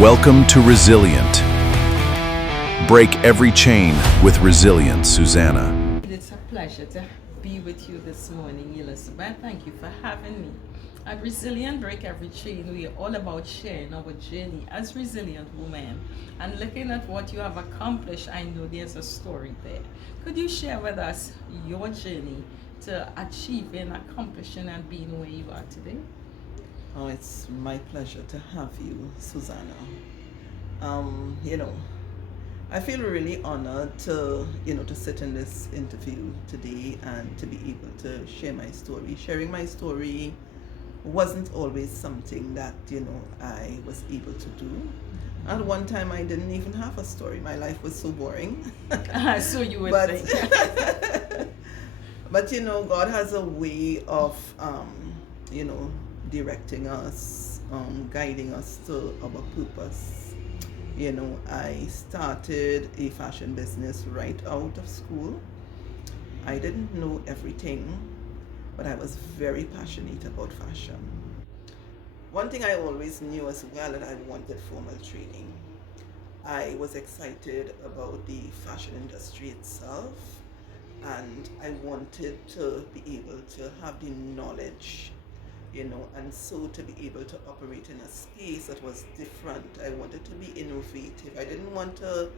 Welcome to Resilient. Break every chain with Resilient, Susanna. It's a pleasure to be with you this morning, Elizabeth. Thank you for having me. At Resilient Break Every Chain, we are all about sharing our journey as resilient women. And looking at what you have accomplished, I know there's a story there. Could you share with us your journey to achieving, accomplishing, and being where you are today? Oh, it's my pleasure to have you, Susanna. I feel really honored to sit in this interview today and to be able to share my story. Sharing my story wasn't always something that, I was able to do. At one time, I didn't even have a story. My life was so boring. So you would But, think. but God has a way of, directing us, guiding us to our purpose. I started a fashion business right out of school. I didn't know everything, but I was very passionate about fashion. One thing I always knew as well that I wanted formal training. I was excited about the fashion industry itself, and I wanted to be able to have the knowledge, and so to be able to operate in a space that was different. I wanted to be innovative. I didn't want to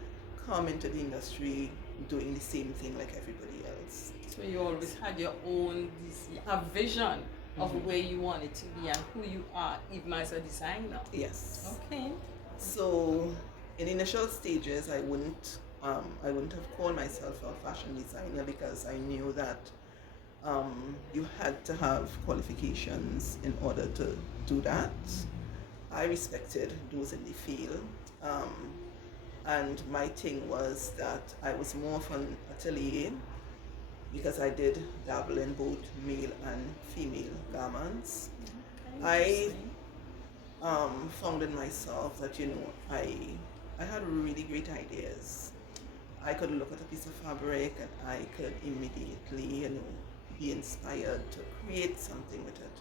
come into the industry doing the same thing like everybody else. So you always had your own a vision of where you wanted to be and who you are, even as a designer. Yes. Okay. So in initial stages, I wouldn't have called myself a fashion designer because I knew that you had to have qualifications in order to do that. I respected those in the field. And my thing was that I was more of an atelier because I did dabble in both male and female garments. Okay, I found in myself that, I had really great ideas. I could look at a piece of fabric and I could immediately, be inspired to create something with it.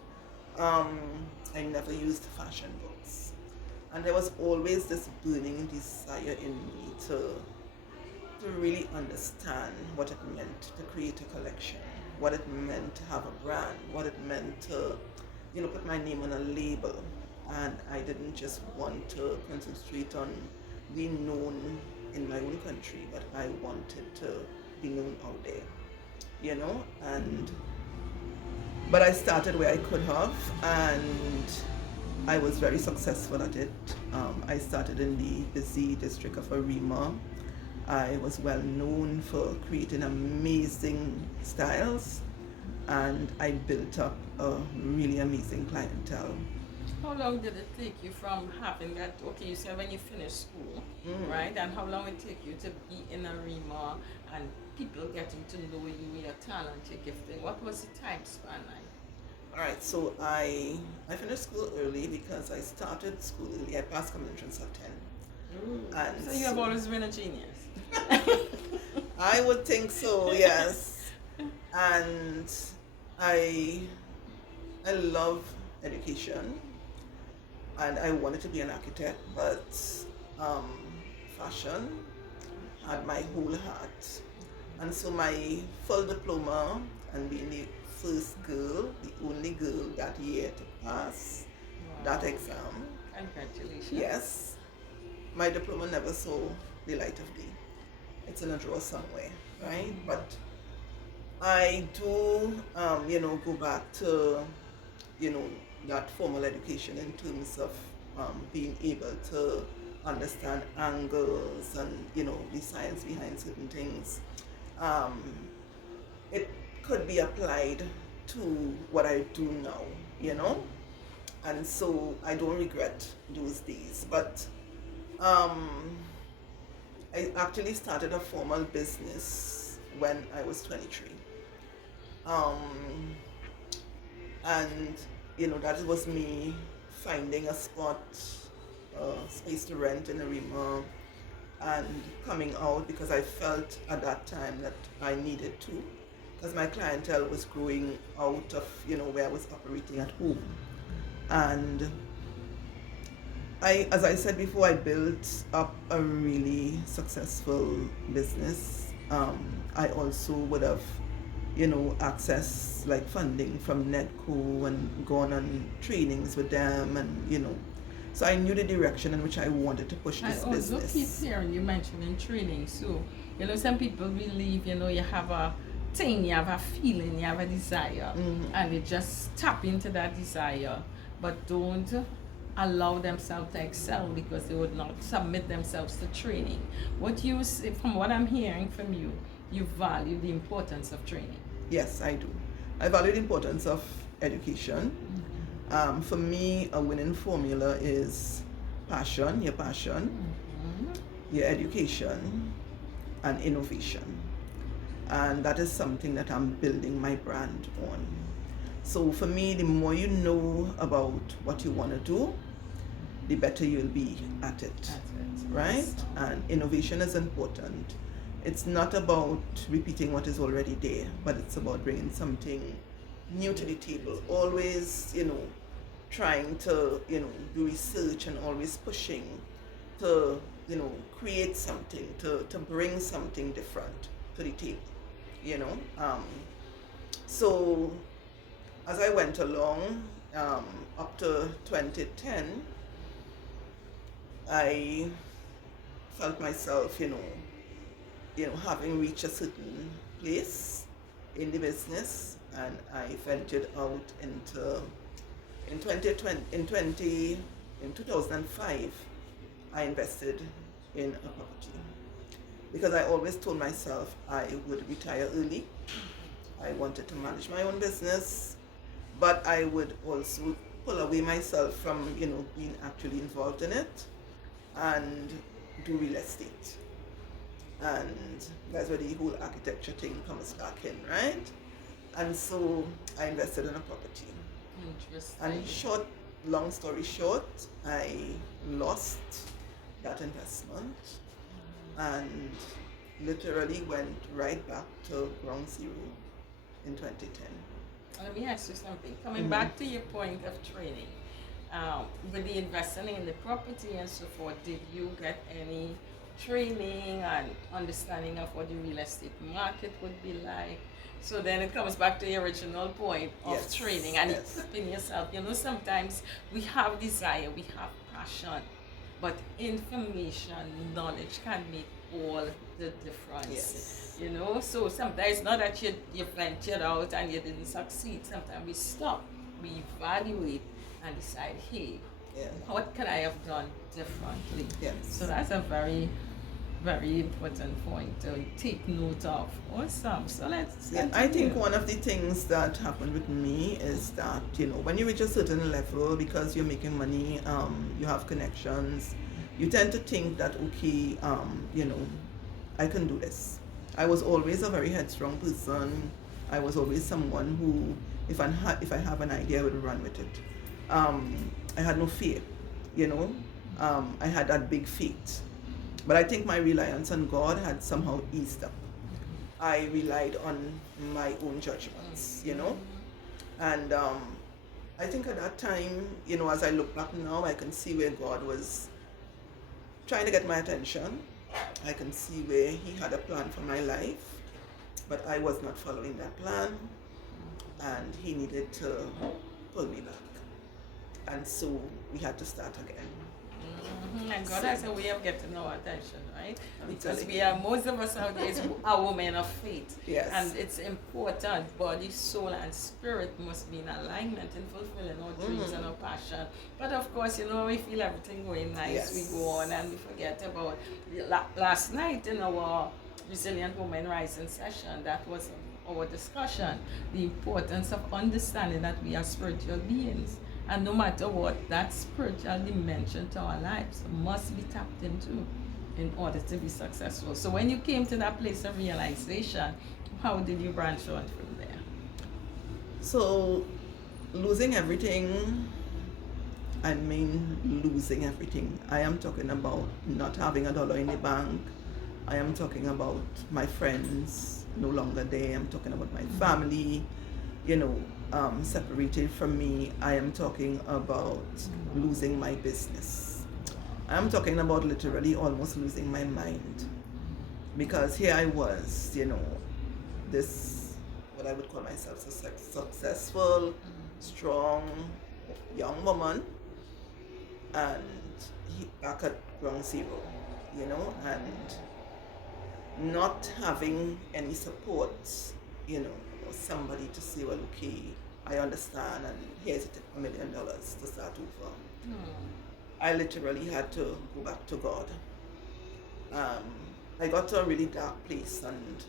I never used fashion books. And there was always this burning desire in me to really understand what it meant to create a collection, what it meant to have a brand, what it meant to, put my name on a label. And I didn't just want to concentrate on being known in my own country, but I wanted to be known out there, but I started where I could have, and I was very successful at it. I started in the busy district of Arima. I was well known for creating amazing styles, and I built up a really amazing clientele. How long did it take you from having that? Okay, you said when you finished school, right? And how long it take you to be in a REMA and people getting to know you, your talent, your gifting? What was the time span like? All right, so I finished school early because I started school early. I passed common entrance at 10. And So you have always been a genius. I would think so, yes. And I love education, and I wanted to be an architect, but fashion had my whole heart. And so my full diploma and being the first girl, the only girl that year to pass that exam. Congratulations. Yes, my diploma never saw the light of day. It's in a drawer somewhere, right? But I do, go back to, that formal education in terms of being able to understand angles and, the science behind certain things. It could be applied to what I do now, and so I don't regret those days. But I actually started a formal business when I was 23. And that was me finding a spot, space to rent in Arima, and coming out because I felt at that time that I needed to, because my clientele was growing out of where I was operating at home. And as I said before, I built up a really successful business. I also would have, access like funding from Netco and gone on trainings with them, and so I knew the direction in which I wanted to push I this also keep business. hearing you mentioning training. So, some people believe, you have a thing, you have a feeling, you have a desire, and you just tap into that desire, but don't allow themselves to excel because they would not submit themselves to training. What you say, from what I'm hearing from you, you value the importance of training. Yes, I do. I value the importance of education. For me, a winning formula is your passion, your education, and innovation. And that is something that I'm building my brand on. So for me, the more you know about what you want to do, the better you'll be at it. Right? And innovation is important. It's not about repeating what is already there, but it's about bringing something new to the table. Always, trying to, do research and always pushing to, create something, to bring something different to the table, So as I went along, up to 2010, I felt myself, having reached a certain place in the business, and I ventured out into in 2005. I invested in a property because I always told myself I would retire early. I wanted to manage my own business, but I would also pull away myself from being actually involved in it and do real estate. And that's where the whole architecture thing comes back in, right? And so I invested in a property. Interesting. And long story short, I lost that investment and literally went right back to ground zero in 2010. Let me ask you something. Coming back to your point of training, with the investing in the property and so forth, did you get any training and understanding of what the real estate market would be like? So then it comes back to the original point of Yes, training and yes. equipping yourself. Sometimes we have desire, we have passion, but information, knowledge can make all the difference. Yes. So sometimes it's not that you ventured out and you didn't succeed. Sometimes we stop, we evaluate and decide, hey, Yeah. what could I have done differently? Yes. So that's a very, very important point to take note of. Awesome. So let's Yeah, I think one of the things that happened with me is that, when you reach a certain level, because you're making money, you have connections, you tend to think that, okay, I can do this. I was always a very headstrong person. I was always someone who, if I have an idea, I would run with it. I had no fear, I had that big faith. But I think my reliance on God had somehow eased up. I relied on my own judgments, And I think at that time, as I look back now, I can see where God was trying to get my attention. I can see where He had a plan for my life, but I was not following that plan, and He needed to pull me back. And so we had to start again. And God has a way of getting our attention, right? I'm Because telling most of us out there are women of faith. Yes. And it's important, body, soul, and spirit must be in alignment in fulfilling our dreams and our passion. But of course, we feel everything going nice, Yes. we go on and we forget about last night in our Resilient Women Rising session. That was our discussion, the importance of understanding that we are spiritual beings. And no matter what, that spiritual dimension to our lives must be tapped into in order to be successful. So when you came to that place of realization, how did you branch out from there? So losing everything, I mean losing everything. I am talking about not having $1 in the bank. I am talking about my friends no longer there. I'm talking about my family, separated from me. I am talking about losing my business. I'm talking about literally almost losing my mind. Because here I was, this, what I would call myself, a successful, strong, young woman, and back at ground zero, and not having any support, or somebody to say, well, okay, I understand, and here's $1 million to start over. I literally had to go back to God. I got to a really dark place, and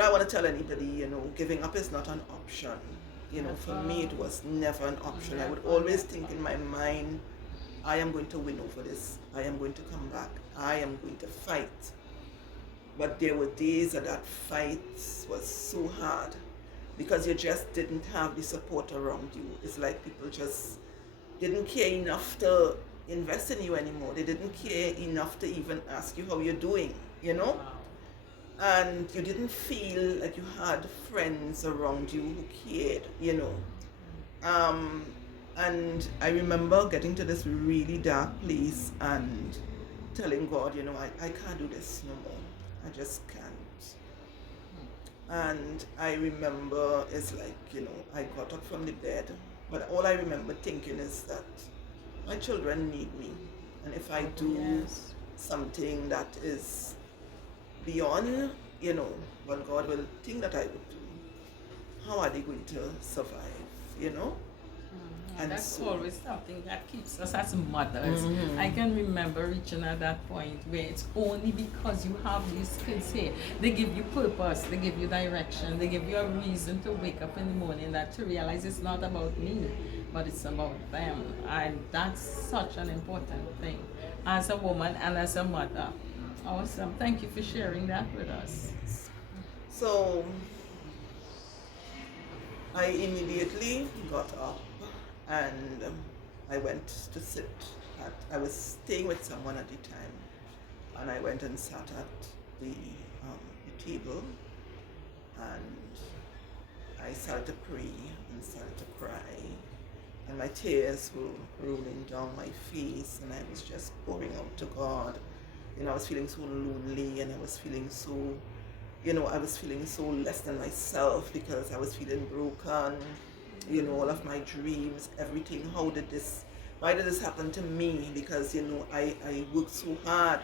I want to tell anybody, giving up is not an option. For me, it was never an option. I would always think in my mind, I am going to win over this. I am going to come back. I am going to fight. But there were days that fight was so hard because you just didn't have the support around you. It's like people just didn't care enough to invest in you anymore. They didn't care enough to even ask you how you're doing, Wow. And you didn't feel like you had friends around you who cared, And I remember getting to this really dark place and telling God, I can't do this no more. I just can't. And I remember it's like, I got up from the bed, but all I remember thinking is that my children need me. And if I do something that is beyond, what God will think that I would do, how are they going to survive, And that's so, always something that keeps us as mothers. I can remember reaching at that point where it's only because you have these kids here. They give you purpose, they give you direction, they give you a reason to wake up in the morning, that to realize it's not about me, but it's about them. And that's such an important thing as a woman and as a mother. Awesome. Thank you for sharing that with us. So I immediately got up and I went to sit I was staying with someone at the time, and I went and sat at the table, and I started to pray and started to cry, and my tears were rolling down my face, and I was just pouring out to God. I was feeling so lonely, and I was feeling so, I was feeling so less than myself because I was feeling broken. All of my dreams, everything. Why did this happen to me? Because, I worked so hard.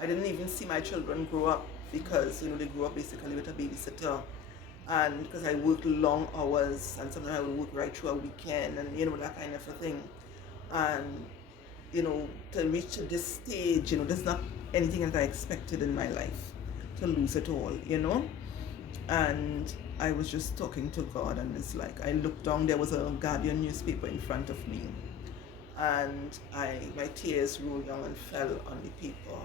I didn't even see my children grow up because, they grew up basically with a babysitter. And because I worked long hours, and sometimes I would work right through a weekend, and, that kind of a thing. And, to reach to this stage, there's not anything that I expected in my life, to lose it all, And I was just talking to God, and it's like I looked down, there was a Guardian newspaper in front of me, and my tears rolled down and fell on the paper.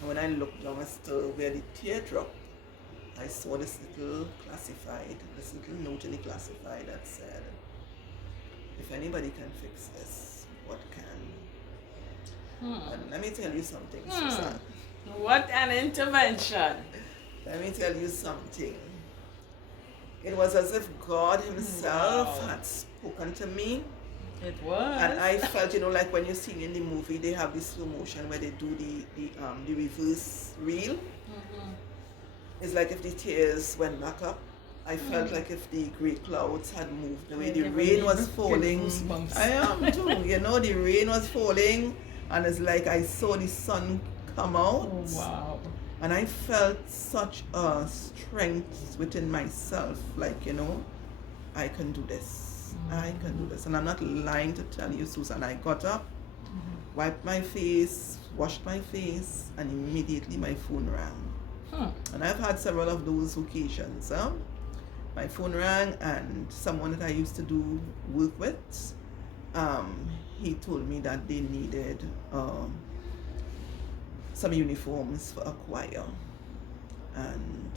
And when I looked down as to where the tear dropped, I saw this little note in the classified that said, if anybody can fix this, what can? And let me tell you something, Susan. What an intervention. Let me tell you something. It was as if God himself had spoken to me. It was. And I felt, like when you see in the movie, they have this slow motion where they do the reverse reel. It's like if the tears went back up. I felt like if the great clouds had moved away, the rain was falling. I am too. The rain was falling, and it's like I saw the sun come out. Oh, wow. And I felt such a strength within myself, like, I can do this. I can do this. And I'm not lying to tell you, Susan. I got up, wiped my face, washed my face, and immediately my phone rang. And I've had several of those occasions. My phone rang, and someone that I used to do work with, he told me that they needed some uniforms for a choir, and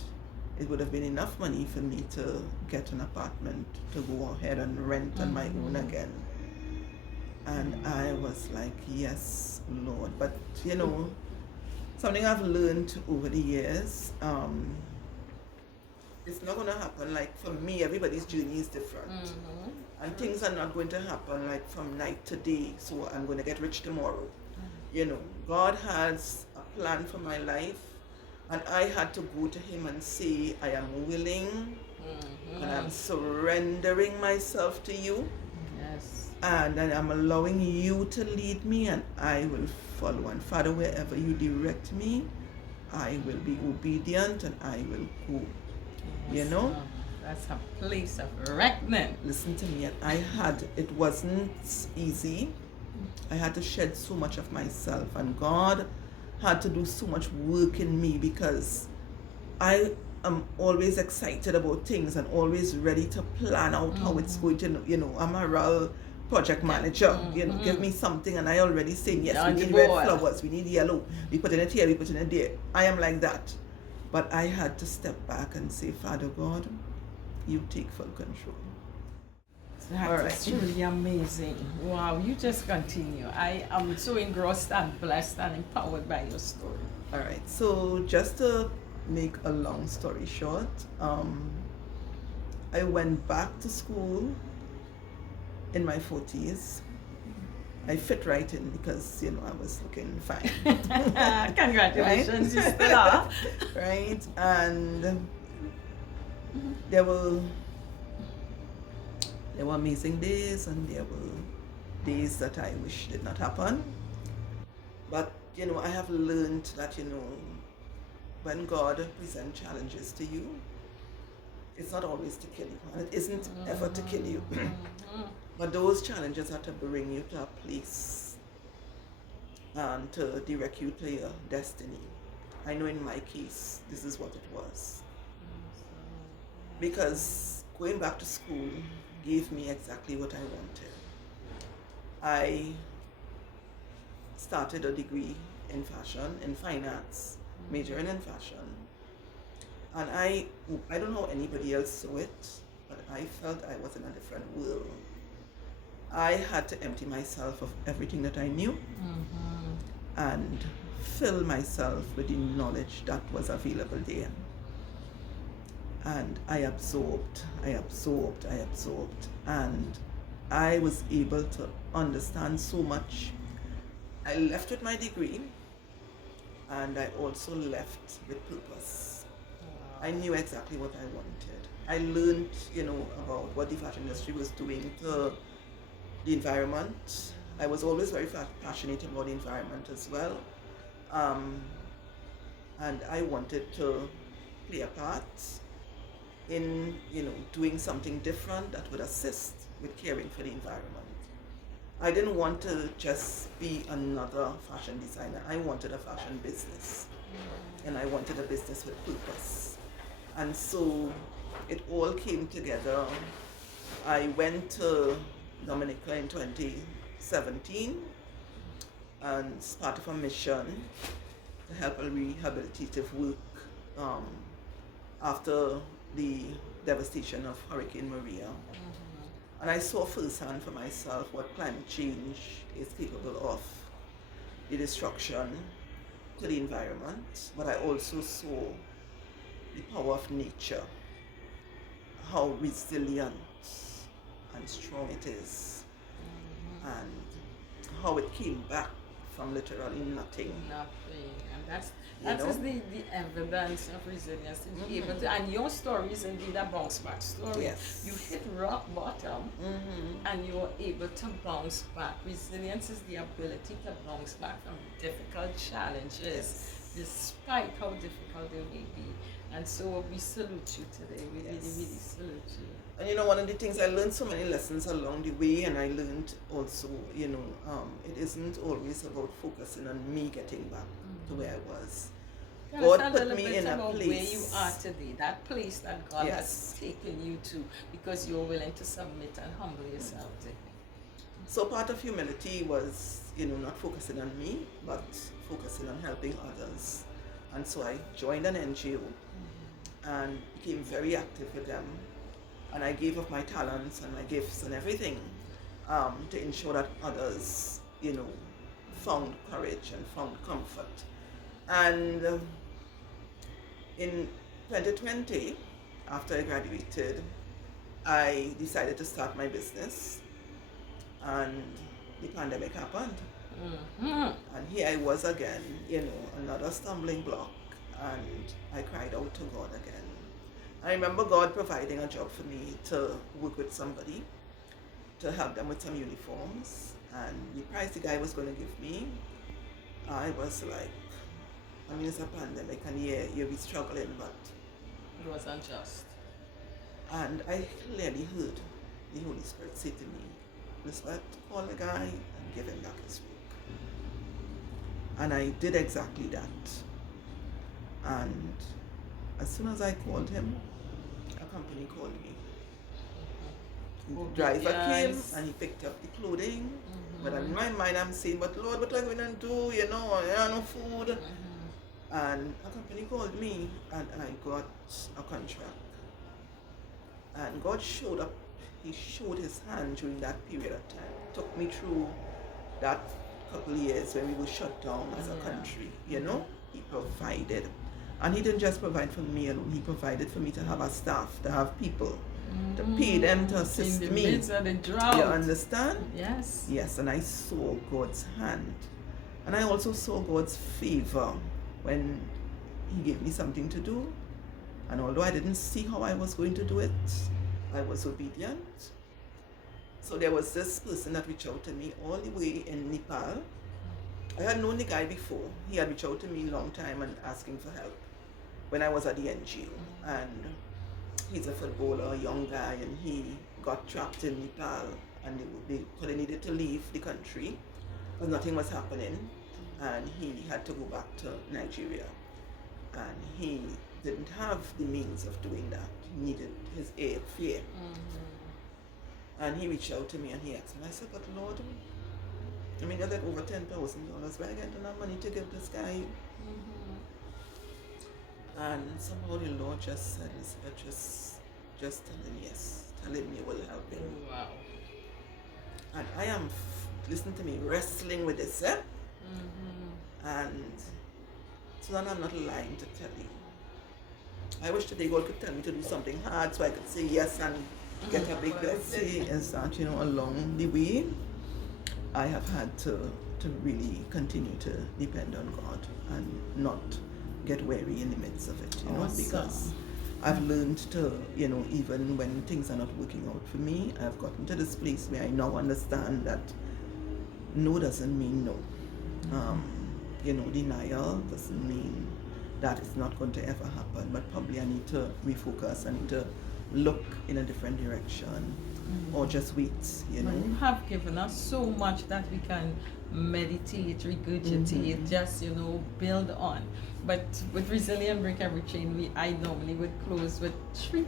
it would have been enough money for me to get an apartment to go ahead and rent on my own again. And I was like, yes, Lord. But something I've learned over the years, it's not going to happen. Like for me, everybody's journey is different, and things are not going to happen like from night to day, so I'm going to get rich tomorrow. God has a plan for my life, and I had to go to Him and say, I am willing and I'm surrendering myself to you. Yes. And I'm allowing you to lead me, and I will follow. And Father, wherever you direct me, I will be obedient and I will go. Yes, that's a place of reckoning. Listen to me, and it wasn't easy. I had to shed so much of myself, and God had to do so much work in me, because I am always excited about things and always ready to plan out how it's going to, I'm a real project manager, give me something and I already saying, yes, we need red flowers, we need yellow, we put in it here, we put in it there. I am like that. But I had to step back and say, Father God, you take full control. That's truly amazing. Wow, you just continue. I am so engrossed and blessed and empowered by your story. All right, so just to make a long story short, I went back to school in my 40s. I fit right in because, I was looking fine. Congratulations, you still are. Right, and there were amazing days, and there were days that I wish did not happen. But, I have learned that, when God presents challenges to you, it's not always to kill you, and it isn't ever to kill you. But those challenges are to bring you to a place and to direct you to your destiny. I know in my case, this is what it was. Because going back to school gave me exactly what I wanted. I started a degree in fashion, in fine arts, majoring in fashion. And I don't know how anybody else saw it, but I felt I was in a different world. I had to empty myself of everything that I knew and fill myself with the knowledge that was available there. And I absorbed, and I was able to understand so much. I left with my degree, and I also left with purpose. I knew exactly what I wanted. I learned, about what the fashion industry was doing to the environment. I was always very passionate about the environment as well. And I wanted to play a part in, doing something different that would assist with caring for the environment. I didn't want to just be another fashion designer. I wanted a fashion business, and I wanted a business with purpose. And so it all came together. I went to Dominica in 2017 and as part of a mission to help a rehabilitative work after the devastation of Hurricane Maria. And I saw firsthand for myself what climate change is capable of, the destruction to the environment, but I also saw the power of nature, how resilient and strong it is, and how it came back from literally nothing. And that is the evidence of resilience. To be able to, and your story is indeed a bounce back story. Yes. You hit rock bottom and you were able to bounce back. Resilience is the ability to bounce back from difficult challenges, despite how difficult they may be. And so we salute you today. We really salute you. And one of the things, I learned so many lessons along the way, and I learned also, it isn't always about focusing on me getting back to where I was. God put me in a place where you are today, that place that God has taken you to, because you're willing to submit and humble yourself to Him. So part of humility was, not focusing on me, but focusing on helping others. And so I joined an NGO and became very active with them. And I gave of my talents and my gifts and everything to ensure that others, found courage and found comfort. And in 2020, after I graduated, I decided to start my business, and the pandemic happened. And here I was again, another stumbling block, and I cried out to God again. I remember God providing a job for me to work with somebody to help them with some uniforms, and the price the guy was going to give me, I was like, it's a pandemic, and yeah, you'll be struggling, but It was unjust. and I clearly heard the Holy Spirit say to me, Elizabeth, call the guy and give him back his work. And I did exactly that. And as soon as I called him, a company called me. The driver came and he picked up the clothing. But in my mind I'm saying, but Lord, what am I going to do? I have no food. And a company called me and I got a contract. And God showed up. He showed his hand during that period of time. Took me through that couple of years when we were shut down as a country. He provided. And he didn't just provide for me alone. He provided for me to have a staff, to have people, to pay them to assist in the me. midst of the drought. You understand? Yes. Yes, and I saw God's hand. And I also saw God's favor when he gave me something to do. And although I didn't see how I was going to do it, I was obedient. So there was this person that reached out to me all the way in Nepal. I had known the guy before. He had reached out to me a long time and asking for help when I was at the NGO. And he's a footballer, a young guy, and he got trapped in Nepal, and they needed to leave the country because nothing was happening, and he had to go back to Nigeria. And he didn't have the means of doing that. He needed his airfare. And he reached out to me and he asked me, I said, but Lord, I got over $10,000. Where I get enough money to give this guy? And somehow the Lord just said, just tell him yes. Tell him you will help him. Wow. And I am, listen to me, wrestling with this, And so then I'm not lying to tell you. I wish today God could tell me to do something hard so I could say yes and get a big blessing. Is that, along the way, I have had to really continue to depend on God and not get weary in the midst of it, because I've learned to, even when things are not working out for me, I've gotten to this place where I now understand that no doesn't mean no. Denial doesn't mean that it's not going to ever happen, but probably I need to refocus, I need to look in a different direction, or just wait, Well, you have given us so much that we can meditate, regurgitate, just, build on. But with Resilient Break Every Chain, I normally would close with three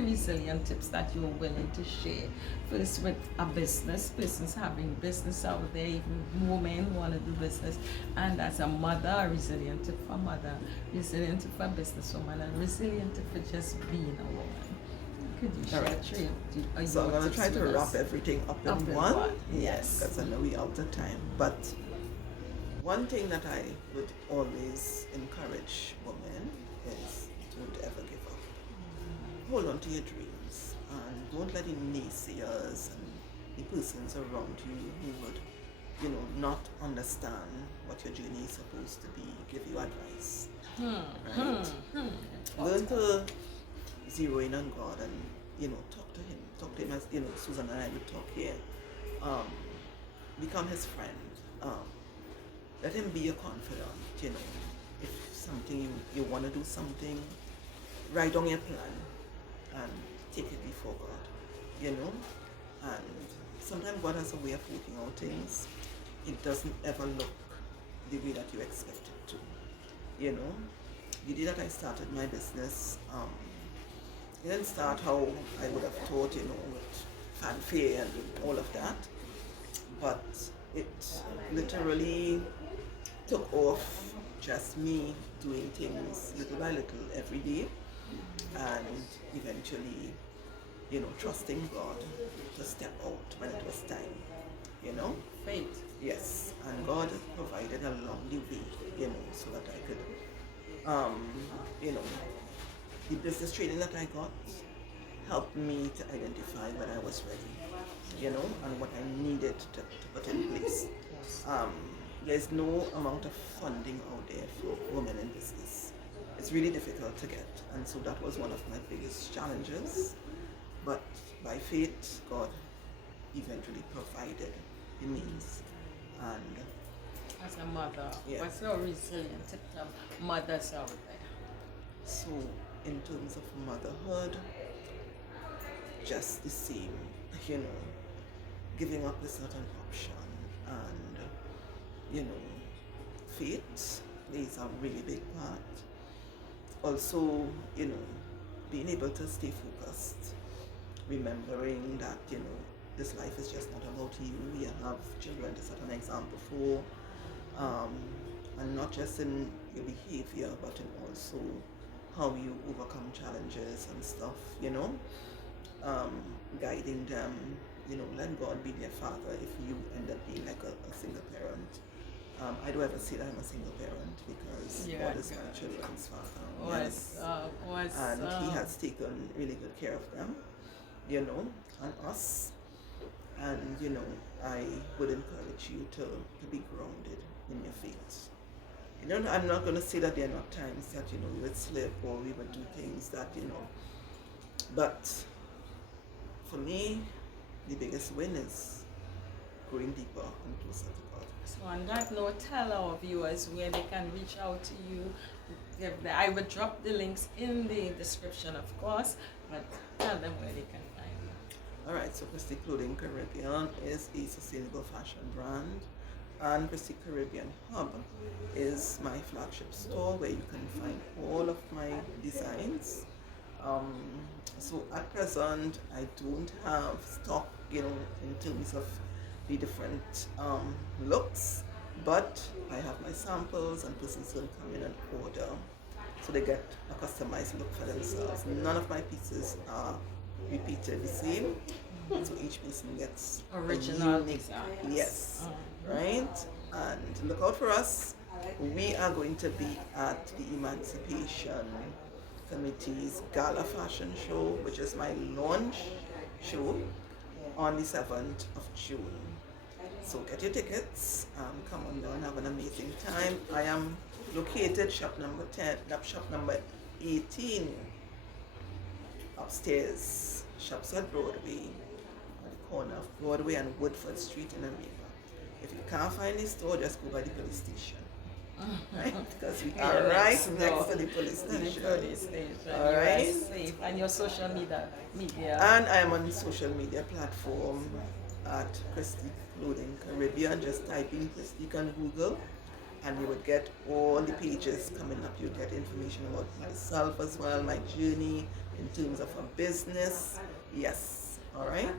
resilient tips that you're willing to share. First, with a business, persons having business out there, even women who want to do business. And as a mother, a resilient tip for mother, resilient tip for businesswoman, and resilient tip for just being a woman. Could you share three? So I'm going to try to wrap everything up in one. Yes, because I know we're out of time. But one thing that I would always encourage women is don't ever give up. Hold on to your dreams and don't let the naysayers and the persons around you who would, not understand what your journey is supposed to be, give you advice. Right? Learn to zero in on God and, talk to him as, Susan and I would talk here. Become his friend. Let him be your confidant, If something you want to do something, write down your plan and take it before God, And sometimes God has a way of working out things. It doesn't ever look the way that you expect it to, The day that I started my business, it didn't start how I would have thought, with fanfare and all of that. But it literally took off just me doing things little by little every day, and eventually, trusting God to step out when it was time, Faith. Yes, and God provided along the way, so that I could, the business training that I got helped me to identify when I was ready, and what I needed to put in place. There's no amount of funding out there for women in business. It's really difficult to get, and so that was one of my biggest challenges. But by faith, God eventually provided the means. And as a mother, Yeah. what's your resilient tip to mothers out there? so, in terms of motherhood, just the same, giving up is not an option, and faith plays a really big part. Also, being able to stay focused, remembering that this life is just not about you. You have children to set an example for, and not just in your behavior, but in also how you overcome challenges and stuff. Guiding them. Let God be their father if you end up being like a single parent. I don't ever say that I'm a single parent because God is my children's father. And He has taken really good care of them, and us. And I would encourage you to be grounded in your faith. I'm not going to say that there are not times that we would slip or we would do things that but for me, the biggest win is going deeper and closer to God. So on that note, tell our viewers where they can reach out to you. I will drop the links in the description, of course, but tell them where they can find you. Alright, so Chrisique Clothing Caribbean is a sustainable fashion brand, and Chrisique Caribbean Hub is my flagship store where you can find all of my designs. So at present, I don't have stock, in terms of the different looks, but I have my samples and persons will come in and order, so they get a customized look for themselves. None of my pieces are repeated the same, so each person gets original design. Yes, right? And look out for us. We are going to be at the Emancipation Committee's Gala Fashion Show, which is my launch show, on the 7th of June. So get your tickets, come on down, have an amazing time. I am located shop number 18, upstairs, Shops at Broadway, at the corner of Broadway and Woodford Street in Aruba. If you can't find the store, just go by the police station. Right? Because we are right next to the police station. All right. Safe. And your social media. And I am on the social media platform at Chrisique Clothing Caribbean. Just type in Chrisique on Google and you would get all the pages coming up. You'll get information about myself as well, my journey in terms of a business. Yes. All right.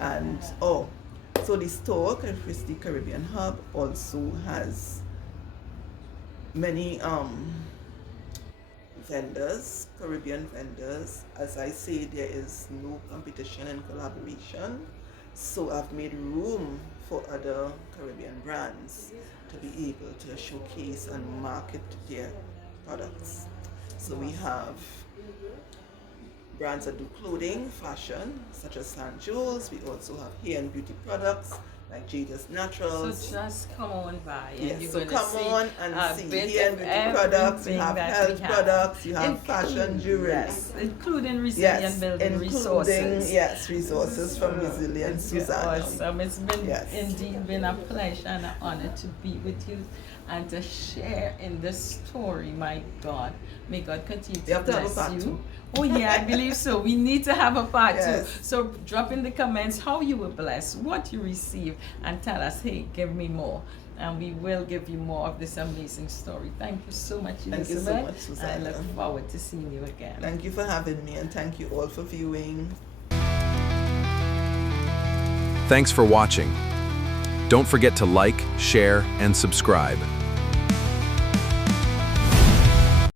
And so the store, Chrisique Caribbean Hub, also has many vendors, Caribbean vendors. As I say, there is no competition and collaboration, so I've made room for other Caribbean brands to be able to showcase and market their products. So we have brands that do clothing, fashion, such as St. Jules. We also have hair and beauty products like Jada's Naturals. So just come on by and Yes, you're so going come to see on and see hair and beauty everything products, you have that health we have. products, you have fashion jewelry. Yes, including resilient building resources. Yes, resources from Resilient Susanna. Awesome. It's been Yes. indeed been a pleasure and an honor to be with you and to share in this story. My God, may God continue You to have to have a bless part you. two. Oh yeah, I believe so. We need to have a part Yes. two. So drop in the comments how you were blessed, what you received, and tell us, hey, give me more. And we will give you more of this amazing story. Thank you so much, Elizabeth. Thank you so much, Susanna. I look forward to seeing you again. Thank you for having me, and thank you all for viewing. Thanks for watching. Don't forget to like, share, and subscribe.